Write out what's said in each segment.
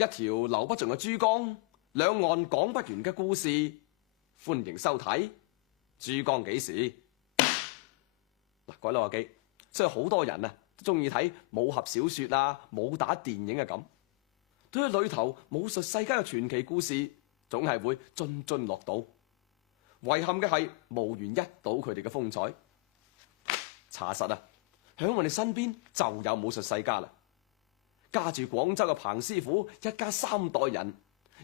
一條流不盡嘅珠江，兩岸講不完嘅故事，歡迎收睇《珠江幾時》。嗱，各位老友記，所以好多人啊都中意睇武俠小說啊、武打電影嘅咁，對於裏頭武術世家嘅傳奇故事，總係會津津樂道。遺憾嘅係無緣一睹佢哋嘅風采。查實啊，響我哋身邊就有武術世家啦。家住廣州嘅彭師傅一家3代人，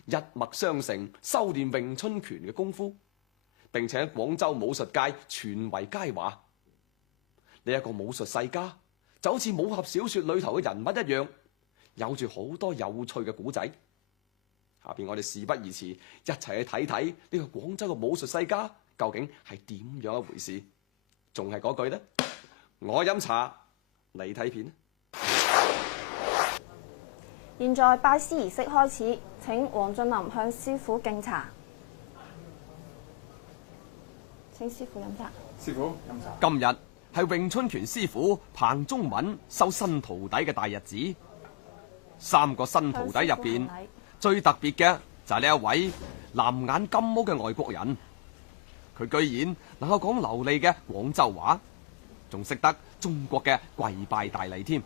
一脈相承，修煉詠春拳嘅功夫，並且喺廣州武術界傳為佳話。呢一個武術世家就好似武俠小說裏頭嘅人物一樣，有住好多有趣嘅古仔。下邊我哋事不宜遲，一齊去睇睇呢個廣州嘅武術世家究竟係點樣一回事。仲係嗰句呢，我飲茶，你睇片。現在拜師儀式開始，請黃俊林向師傅敬茶。請師傅飲茶。師傅飲茶。今日係詠春拳師傅彭宗敏收新徒弟嘅大日子。3個新徒弟入邊，最特別嘅就係呢一位藍眼金毛嘅外國人。佢居然能夠講流利嘅廣州話，仲識得中國嘅跪拜大禮添。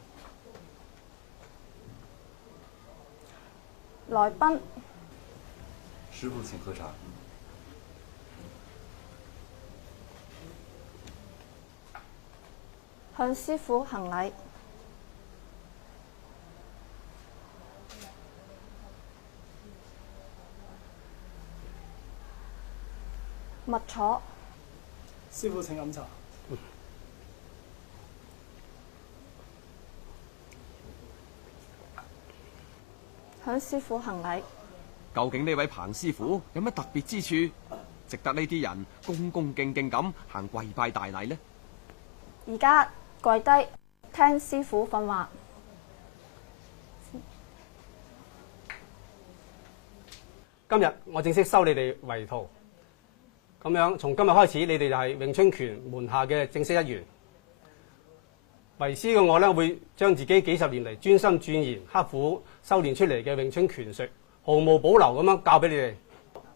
來賓，師傅請喝茶。向師傅行禮。勿坐。師傅請飲茶。向師傅行禮。究竟呢位彭師傅有乜特別之處，值得呢啲人恭恭敬敬咁行跪拜大禮呢？而家跪低，聽師傅訓話。今日我正式收你哋為徒，咁樣從今日開始，你哋就係詠春拳門下嘅正式一員。為師嘅我呢，會將自己幾十年嚟專心鑽研、刻苦修煉出嚟嘅詠春拳術，毫無保留咁樣教俾你哋。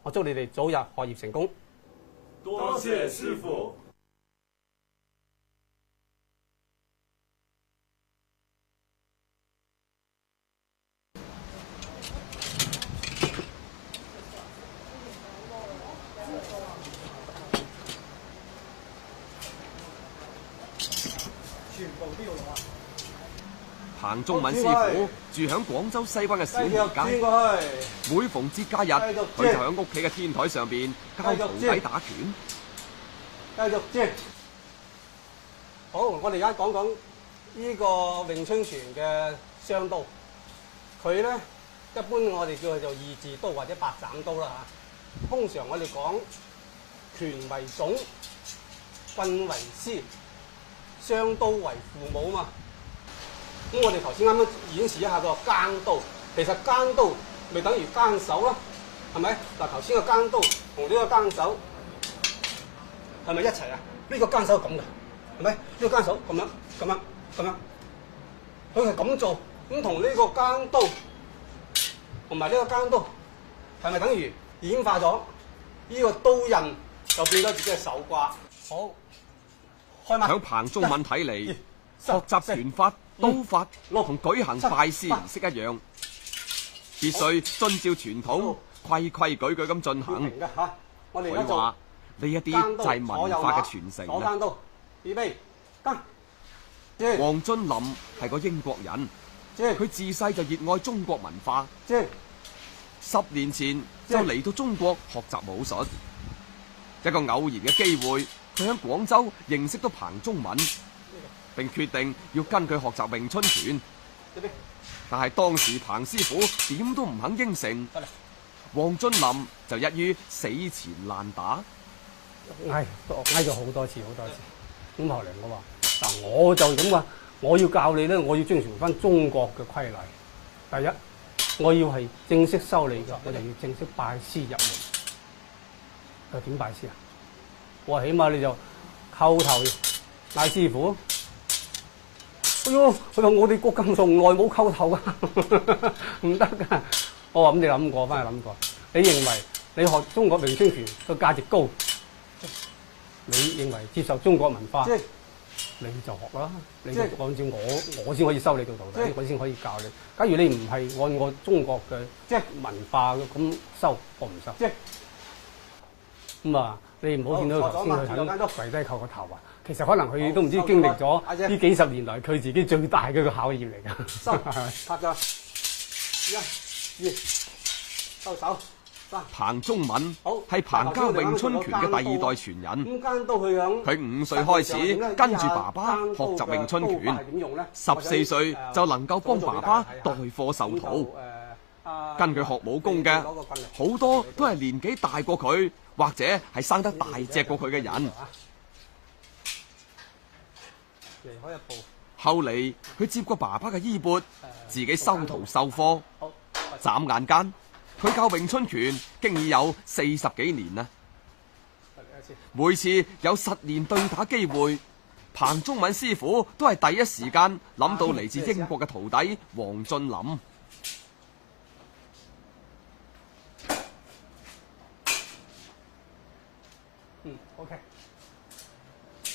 我祝你哋早日學業成功。多謝師傅。彭宗敏師傅住響廣州西關嘅小梅街，每逢節假日，佢就響屋企嘅天台上邊教徒弟打拳。繼續接。好，我哋而家講講呢個詠春拳嘅雙刀。佢咧一般我哋叫佢做二字刀或者八斬刀啦嚇。通常我哋講拳為總，棍為師，雙刀為父母嘛。咁我哋頭先啱啱演示一下個耕刀，其實耕刀咪等於耕手啦，係咪？嗱，頭先個耕刀同呢個耕手係咪一齊啊？呢個耕手咁嘅，係咪？呢個耕手咁樣、咁樣、咁樣，佢係咁做，咁同呢個耕刀同埋呢個耕刀係咪等於演化咗？呢個刀刃就變咗自己嘅手掛。好，開麥。響彭宗敏睇嚟，學習拳法、刀法同舉行拜師儀式一樣，必須遵照傳統，規規矩矩咁進行。佢話呢一啲就係文化嘅傳承啦。預備，耕。黃俊林係個英國人，佢自細就熱愛中國文化。10年前就嚟到中國學習武術。一個偶然嘅機會，佢喺廣州認識到彭宗敏，並決定要跟佢學習詠春拳。但係當時彭師傅點都唔肯應承，黃俊林就一於死纏爛打。嗌咗好多次，咁後嚟我話嗱，我就咁話，我要教你咧，我要遵循翻中國嘅規例。第一，我要係正式收你㗎，我就要正式拜師入門。又點拜師啊？我話起碼你就叩頭嗌師傅，哎呦，佢話我哋國家從來冇叩頭㗎，唔得㗎。我話咁你諗過，翻去諗過，你認為你學中國詠春拳個價值高，你認為接受中國文化，你就學啦，你就按照我先可以收你做徒弟，我先可以教你。假如你唔係按我中國嘅文化咁收，我唔收。咁啊，你唔好見到佢頭先佢肯跪低叩個頭啊！其實可能佢都唔知經歷咗呢幾十年來佢自己最大嘅一個考驗嚟㗎。收拍咗，一、二，收手。彭宗敏係彭家詠春拳嘅第二代傳人。佢5歲開始跟住爸爸學習詠春拳，14歲就能夠幫爸爸代課授徒。跟佢學武功嘅好多都係年紀大過佢，或者係生得大隻過佢嘅人。後嚟佢接過爸爸嘅衣缽，自己收徒授課。眨眼間，佢教詠春拳經已有40幾年啦。每次有實練對打機會，彭宗敏師傅都係第一時間諗到嚟自英國嘅徒弟黃俊林。OK，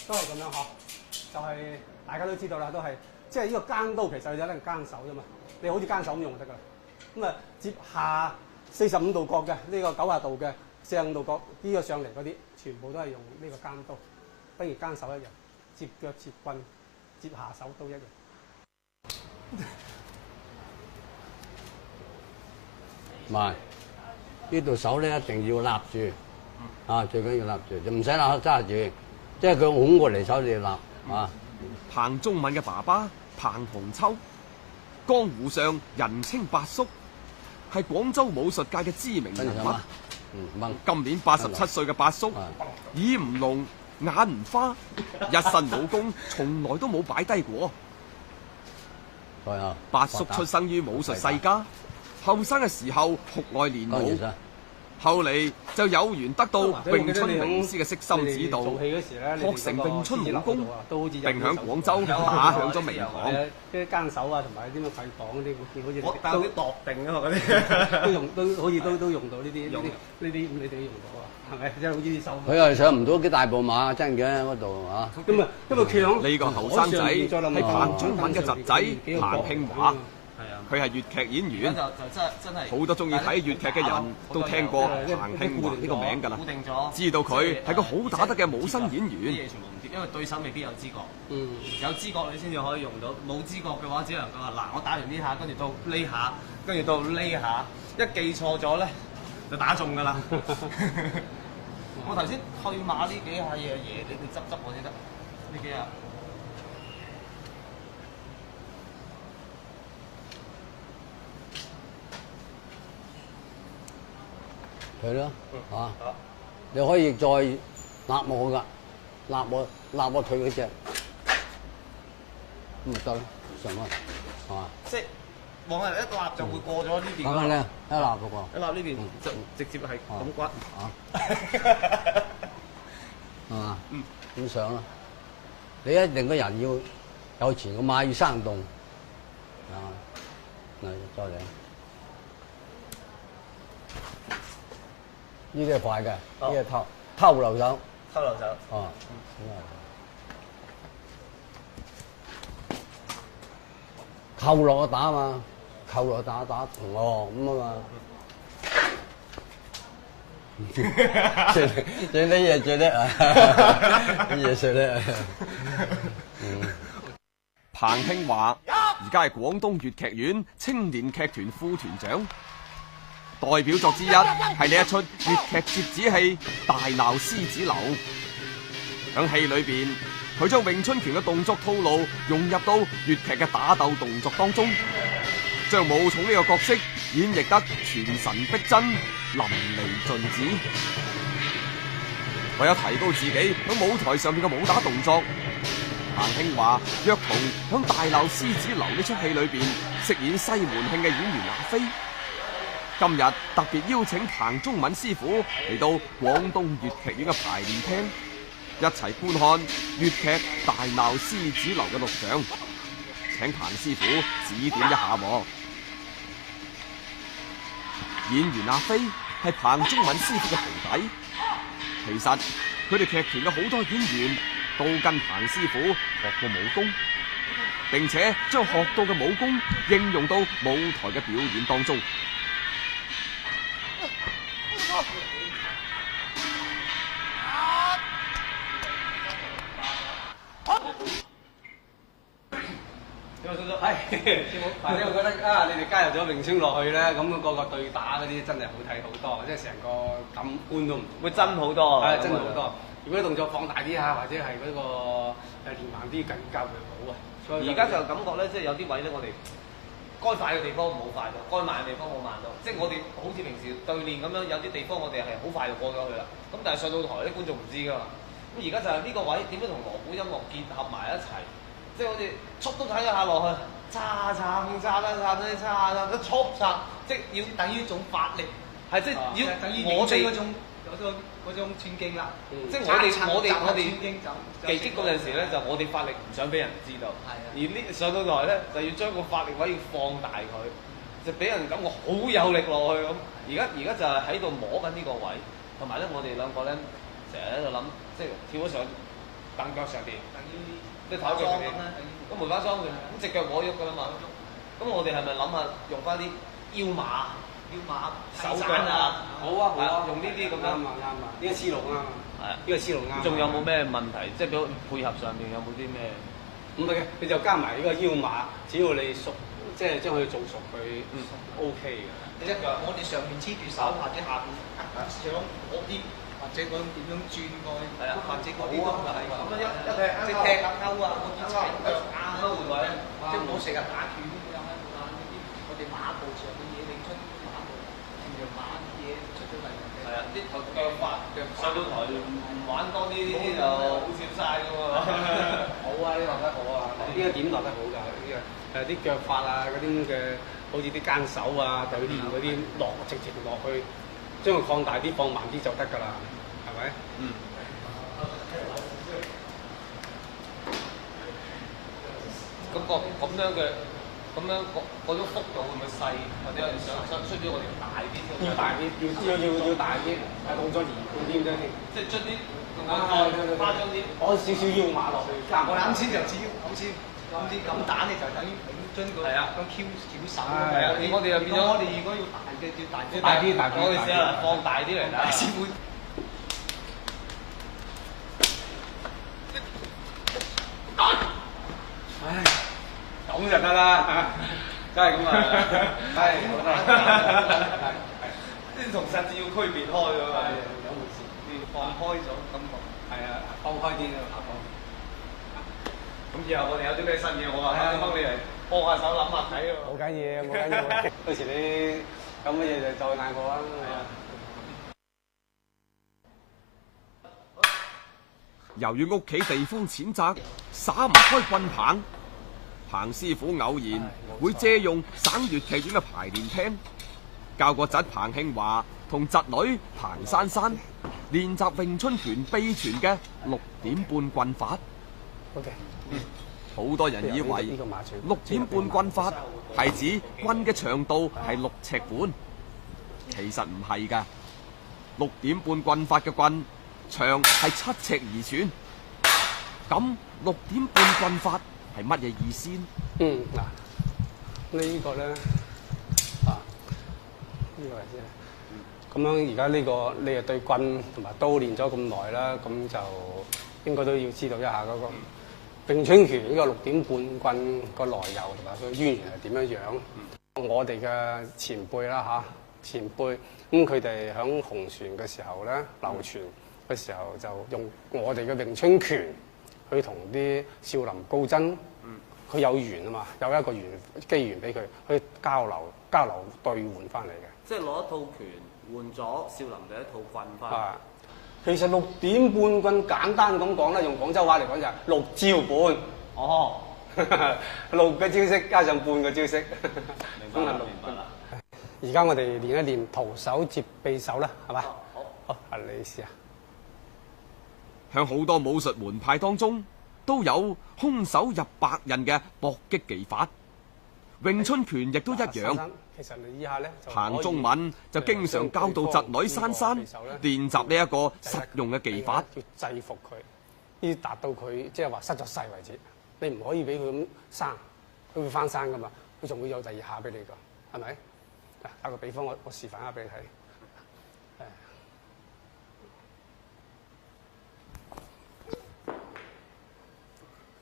都係咁樣學，就係、大家都知道啦，都係即係呢個耕刀其實有得耕手啫嘛，你好似耕手咁用就得噶啦。咁啊，接下45度角嘅呢個90度嘅45度角呢個上嚟嗰啲，全部都係用呢個耕刀，不如耕手一樣，接腳接棍接下手都一樣。唔係呢度手咧一定要立住，啊最緊要立住，就唔使立刻揸住，即係佢拱過嚟手你要立啊。彭宗敏嘅爸爸彭洪秋，江湖上人稱八叔，係廣州武術界嘅知名人物。今年87歲嘅八叔，耳唔聾，眼唔花，一身武功從來都冇擺低過。八叔出生於武術世家，後生嘅時候酷愛練武，後嚟就有緣得到詠春名師嘅悉心指導，學成詠春武功，並響廣州打響咗名堂。啲耕手啊，同埋啲乜廢房嗰啲，好似但有啲度定啊嘛嗰啲，都好似都用到呢啲，呢啲你哋都用到啊，係咪？即係好似啲手。佢又上唔到幾大步馬，真嘅嗰度嚇。咁啊，因為強。呢個後生仔係彭宗敏嘅侄仔彭慶華。佢係粵劇演員，好多中意睇粵劇嘅人都聽過彭慶華呢個名㗎啦，知道佢係個好打得嘅武生演員。啲嘢全部唔掂，因為對手未必有知覺。有知覺你先至可以用到，冇知覺嘅話，只能夠話嗱，我打完呢下，跟住到呢下，跟住到呢下，一記錯咗咧就打中㗎啦。我頭先去馬呢幾下嘢，你哋執我先得，呢幾下。係咯，啊！你可以再立我㗎，立我腿嗰隻，咁咪得咯，上啊，係嘛？即係往日一立就會過咗呢邊。咁咧，一立嗰個。一立呢邊就直接係咁骨。係嘛？咁上啦。你一定個人要有錢，個馬要生動。啊，嚟再嚟。呢啲係快嘅，呢啲係偷流手。偷流手。哦。扣落去打啊嘛，扣落去打同我咁啊嘛。最呢嘢最叻啊！呢嘢最叻。彭慶華而家係廣東粵劇院青年劇團副團長。代表作之一係呢一出粵劇折子戲《大鬧獅子樓》。響戲裏邊，佢將詠春拳嘅動作套路融入到粵劇嘅打鬥動作當中，將武松呢個角色演繹得全神逼真、淋漓盡致。為咗提高自己響舞台上面嘅武打動作，彭慶華約同響《大鬧獅子樓》呢出戲裏邊飾演西門慶嘅演員阿飛。今日特別邀請彭宗敏師傅嚟到廣東粵劇院嘅排練廳，一齊觀看粵劇《大鬧獅子樓》嘅錄像。請彭師傅指點一下喎。演員阿飛係彭中敏師傅嘅徒弟，其實佢哋劇團嘅好多演員都跟彭師傅學過武功，並且將學到嘅武功應用到舞台嘅表演當中。係，或者我覺得啊，你哋加入咗詠春落去咧，咁個個對打嗰啲真係好睇好多，即係成個感官都唔同，會真好多，係真好多。如果啲動作放大啲嚇，或者係嗰個連環啲更加會好啊。所以而家就感覺咧，即係有啲位咧，我哋該快嘅地方冇快到，該慢嘅地方冇慢到。即係我哋好似平時對練咁樣，有啲地方我哋係好快就過咗去啦。咁但係上到台啲觀眾唔知㗎嘛。咁而家就係呢個位點樣同鑼鼓音樂結合埋一齊，即係好似速都睇一下落去，叉一速插，即係要等於一種發力，係即係要等於我哋嗰種寸勁啦，即係我哋技擊嗰陣時咧，就我哋發力唔想俾人知道，而呢上到台咧就要將個發力位要放大佢，就俾人感覺好有力落去咁。而家就係喺度摸緊呢個位，同埋咧我哋兩個咧成日喺度諗，即係跳咗上凳腳上邊，即係頭腳上邊，咁梅花樁咁隻腳摸喐㗎啦嘛。咁我哋係咪諗下用翻啲腰馬手腳啊？好啊好啊，用呢啲咁樣啱啊，呢個思路啱啊，係啊，呢個思路啱。仲有冇咩問題？即係比如配合上面有冇啲咩？唔係嘅，你就加埋呢個腰馬，只要你熟，即係將佢做熟佢，OK 嘅。一腳我哋上面黐住手，或者下邊想嗰啲，或者嗰點樣轉過去，或者嗰啲都係咁樣即係踢下勾啊，嗰啲踩腳啊，即係唔好成日打斷咁樣喺度啊！呢啲我哋馬步上嘅嘢，詠春馬步條馬啲嘢出咗嚟。係啊，啲腳法上到台唔玩多啲呢啲就好少晒㗎喎。好啊，呢個落得好啊，呢個點落得好㗎？呢個啲腳法啊，嗰啲咁嘅，好似啲奸手啊，對練嗰啲直接落去，將佢擴大啲、放慢啲就得㗎啦，係咪？嗯。咁樣嘅嗰種幅度會唔會細？或者我哋想需要我哋大啲先？要大啲，要大啲，動作連貫啲啫。即係將啲誇張啲，攞少少腰馬落去。我啱先就知，好似咁打咧就等於詠春個個 Q 手。係啊，我哋又變咗。我哋如果要大嘅，要大啲。我哋試下放大啲嚟睇。師傅。唉，咁就得啦，真係咁啊，係，呢同實戰要區別開咗嘛，兩回事，放開咗感覺。係啊，放開啲啊，咁以後我哋有啲咩新嘢，我話幫你嚟幫下手諗下睇喎。冇緊嘢，冇緊嘢，到時你有乜嘢就再嗌我啦。係啊。由於屋企地方淺窄，耍唔開棍棒，彭師傅偶然會借用省粵劇院嘅排練廳，教個侄彭慶華同侄女彭珊珊練習詠春拳秘傳嘅6點半棍法。OK。好多人以為6點半棍法係指棍嘅長度係6尺半，其實唔係㗎。6點半棍法嘅棍長係7尺2寸，咁6點半棍法係乜嘢意思？嗱，呢個咧呢個係先。咁樣而家呢個你係對棍同埋刀練咗咁耐啦，咁就應該都要知道一下嗰個詠春拳呢個6點半棍個來由同埋佢淵源係點樣樣。我哋嘅前輩啦前輩咁佢哋響紅船嘅時候咧流傳嘅時候就用我哋嘅詠春拳去同啲少林高僧，佢有緣啊嘛，有一個機緣俾佢去交流兌換翻嚟嘅。即係攞一套拳換咗少林嘅一套棍翻。啊，其實6點半棍簡單咁講咧，用廣州話嚟講就係6招半。哦，6個招式加上半個招式。明白啦。而家我哋練一練徒手接臂手啦，係嘛？好，你試下。向好多武術門派當中，都有空手入白刃嘅搏擊技法。詠春拳亦都一樣。其實你以下咧，彭中敏就經常教導侄女珊珊練習呢一個實用嘅技法。要制服佢，要達到佢即係話失咗勢為止。你唔可以俾佢咁生，佢會翻生噶嘛，佢仲會有第二下俾你㗎，係咪？嗱，打個比方，我示範下俾你睇。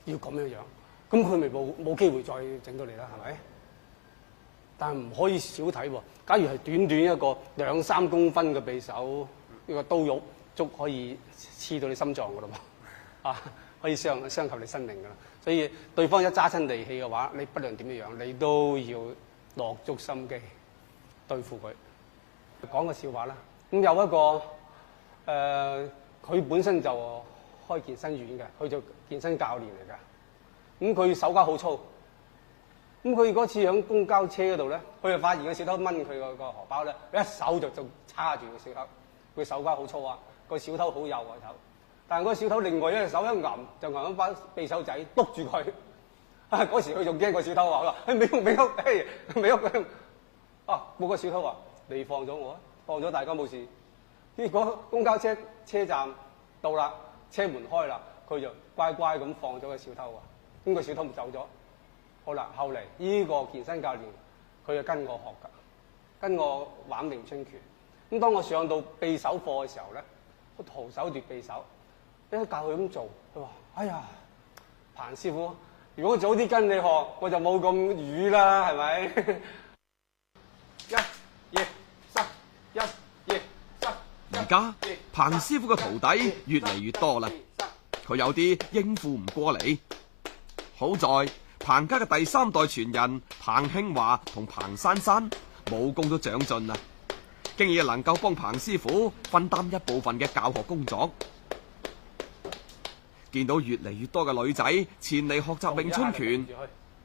要咁樣樣，咁佢咪冇機會再整到你啦，係咪？但係唔可以少睇喎。假如係短短一個2、3公分嘅匕首，呢個刀肉足可以刺到你心臟㗎啦喎，啊，可以傷及你生命㗎啦。所以對方一揸親利器嘅話，你不論點樣樣，你都要落足心機對付佢。講個笑話啦，咁有一個佢本身就開健身院嘅，佢做健身教練嚟㗎。咁佢手瓜好粗，咁佢嗰次喺公交車嗰度咧，佢就發現個小偷掹佢個荷包咧，一手就叉住個小偷。佢手瓜好粗啊，個小偷好幼個手，但係嗰個小偷另外一隻手一揞就揞一把匕首仔篤住佢。嗰時佢仲驚個小偷話：佢話未喐，啊！冇個小偷話：你放咗我啊，放咗大家冇事。結果公交車站到啦，車門開啦，佢就乖乖咁放咗個小偷啊。咁個小偷咪走咗。好啦，後嚟呢個健身教練佢就跟我學㗎，跟我玩詠春拳。咁當我上到匕首課嘅時候咧，我徒手奪匕首，一教佢咁做，佢話：哎呀，彭師傅，如果我早啲跟你學，我就冇咁瘀啦，係咪？1、2、3、1、2、3。而家彭師傅嘅徒弟越嚟越多啦，佢有啲應付唔過嚟。好在彭家嘅第3代傳人彭慶華同彭珊珊武功都長進啦，竟然能夠幫彭師傅分擔一部分嘅教學工作。見到越嚟越多嘅女仔前嚟學習詠春拳，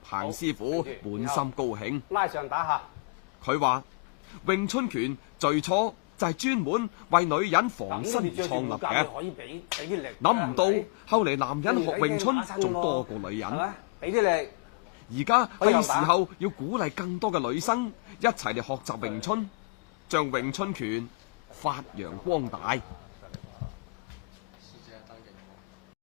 彭師傅滿心高興。拉上打下，佢話詠春拳最初就係專門為女人防身而創立嘅，諗唔到後嚟男人學詠春仲多過女人。俾啲力，而家係時候要鼓勵更多嘅女生一齊嚟學習詠春，將詠春拳發揚光大。